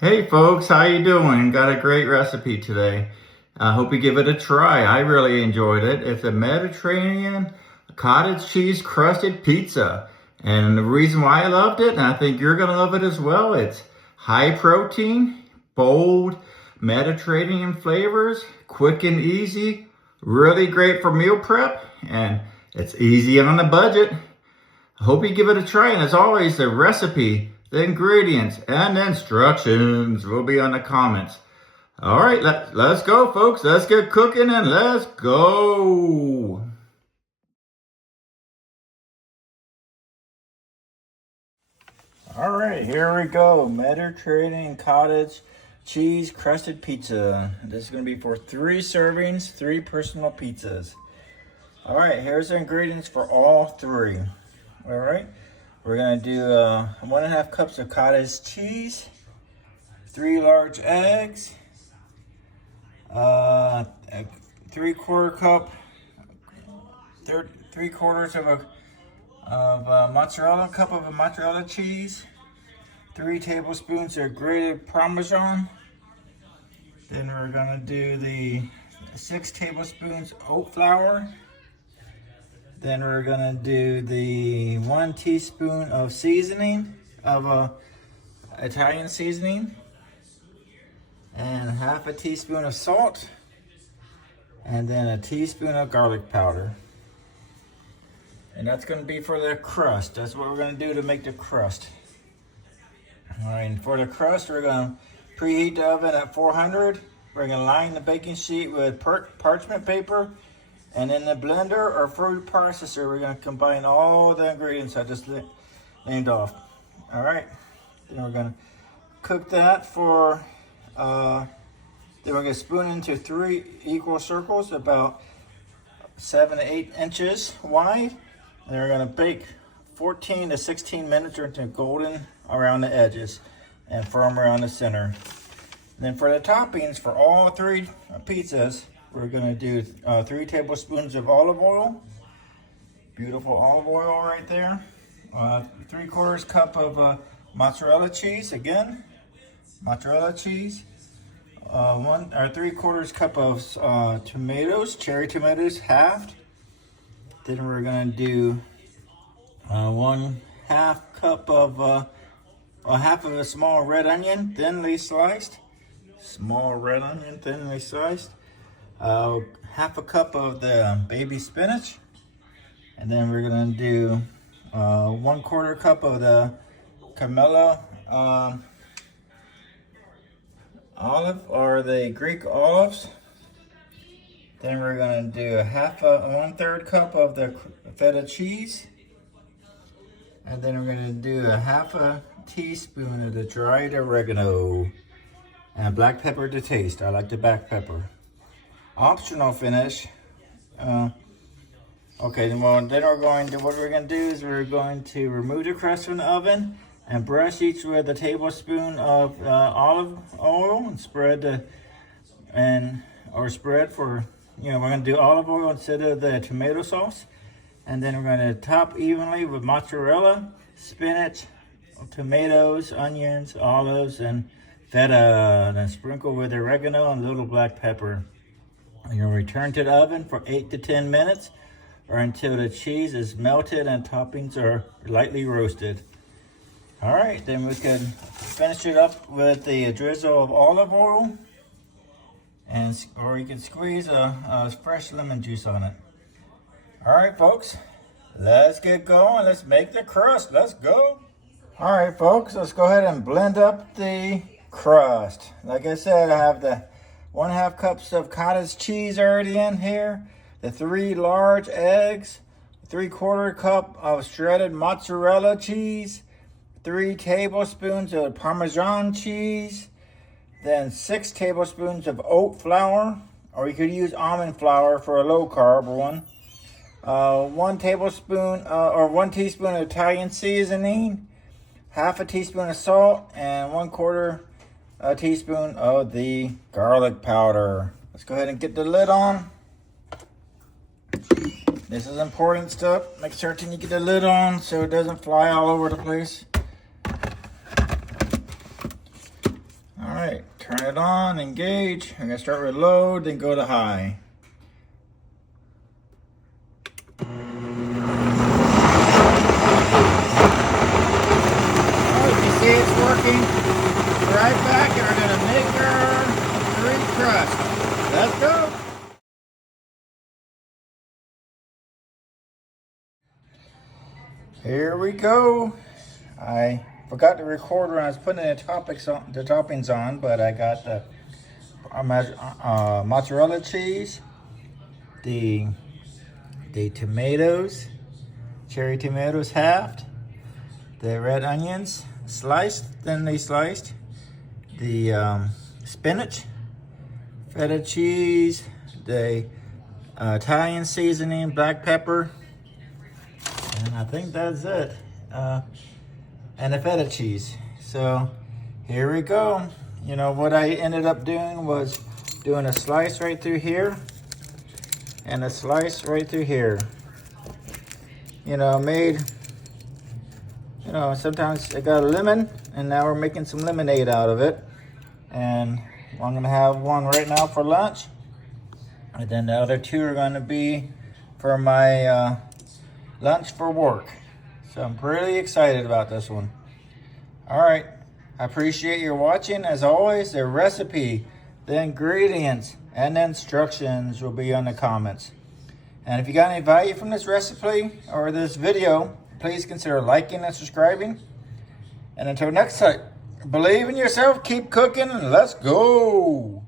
Hey folks, how you doing? Got a great recipe today. I hope you give it a try. I really enjoyed it. It's a Mediterranean cottage cheese crusted pizza. And the reason why I loved it, and I think you're gonna love it as well, it's high protein, bold, Mediterranean flavors, quick and easy, really great for meal prep, and it's easy on the budget. I hope you give it a try, and as always, the recipe, the ingredients, and the instructions will be on the comments. All right, let's go, folks. Let's get cooking and let's go. All right, here we go. Mediterranean cottage cheese crusted pizza. This is going to be for 3 servings, 3 personal pizzas. All right, here's the ingredients for all 3. All right, we're gonna do 1.5 cups of cottage cheese, 3 large eggs, 3/4 cup, 3/4 of mozzarella, cup of mozzarella cheese, 3 tablespoons of grated Parmesan. Then we're gonna do the 6 tablespoons oat flour. Then we're gonna do the 1 teaspoon of seasoning, of Italian seasoning, and 1/2 teaspoon of salt, and then 1 teaspoon of garlic powder. And that's gonna be for the crust. That's what we're gonna do to make the crust. All right, and for the crust, we're gonna preheat the oven at 400. We're gonna line the baking sheet with parchment paper. And in the blender or food processor, we're going to combine all the ingredients I just named off. All right, then we're going to cook that for, then we're going to spoon into 3 equal circles about 7 to 8 inches wide. And we're going to bake 14 to 16 minutes until golden around the edges and firm around the center. And then for the toppings, for all 3 pizzas, we're gonna do 3 tablespoons of olive oil. Beautiful olive oil right there. 3/4 cup of mozzarella cheese, again, mozzarella cheese. 3/4 cup of tomatoes, cherry tomatoes, halved. Then we're gonna do 1/2 cup of, half of a small red onion, thinly sliced. Small red onion, thinly sliced. 1/2 cup of the baby spinach, and then we're gonna do 1/4 cup of the Kalamata olive, or the Greek olives. Then we're gonna do 1/3 cup of the feta cheese, and then we're gonna do 1/2 teaspoon of the dried oregano, and black pepper to taste. I like the black pepper. Optional finish. Okay, well, then what we're going to do is we're going to remove the crust from the oven and brush each with a tablespoon of olive oil and spread for, we're going to do olive oil instead of the tomato sauce. And then we're going to top evenly with mozzarella, spinach, tomatoes, onions, olives, and feta, and then sprinkle with oregano and a little black pepper. You're going to return to the oven for 8 to 10 minutes or until the cheese is melted and toppings are lightly roasted. All right, then we can finish it up with the drizzle of olive oil, or you can squeeze a fresh lemon juice on it. All right, folks, let's get going. Let's make the crust. Let's go. All right, folks, let's go ahead and blend up the crust. Like I said, I have the 1/2 cups of cottage cheese already in here, the 3 large eggs, 3/4 cup of shredded mozzarella cheese, 3 tablespoons of Parmesan cheese, then 6 tablespoons of oat flour, or you could use almond flour for a low-carb one, 1 tablespoon or 1 teaspoon of Italian seasoning, 1/2 teaspoon of salt, and 1/4 teaspoon of the garlic powder. Let's go ahead and get the lid on. This is important stuff. Make certain you get the lid on so it doesn't fly all over the place. right, turn it on, engage. I'm gonna start with low, then go to high. Oh, you see it's working. Right back, and we're gonna make our 3 crust. Let's go. Here we go. I forgot to record when I was putting the toppings on, but I got the mozzarella cheese, the tomatoes, cherry tomatoes halved, the red onions sliced, thinly sliced, the spinach, feta cheese, the Italian seasoning, black pepper, and I think that's it. And the feta cheese. So here we go. You know, what I ended up doing was doing a slice right through here and a slice right through here. You know, sometimes I got a lemon, and now we're making some lemonade out of it. And I'm gonna have one right now for lunch. And then the other 2 are gonna be for my lunch for work. So I'm pretty excited about this one. All right, I appreciate your watching. As always, the recipe, the ingredients, and the instructions will be in the comments. And if you got any value from this recipe or this video, please consider liking and subscribing. And until next time, believe in yourself, keep cooking, and let's go.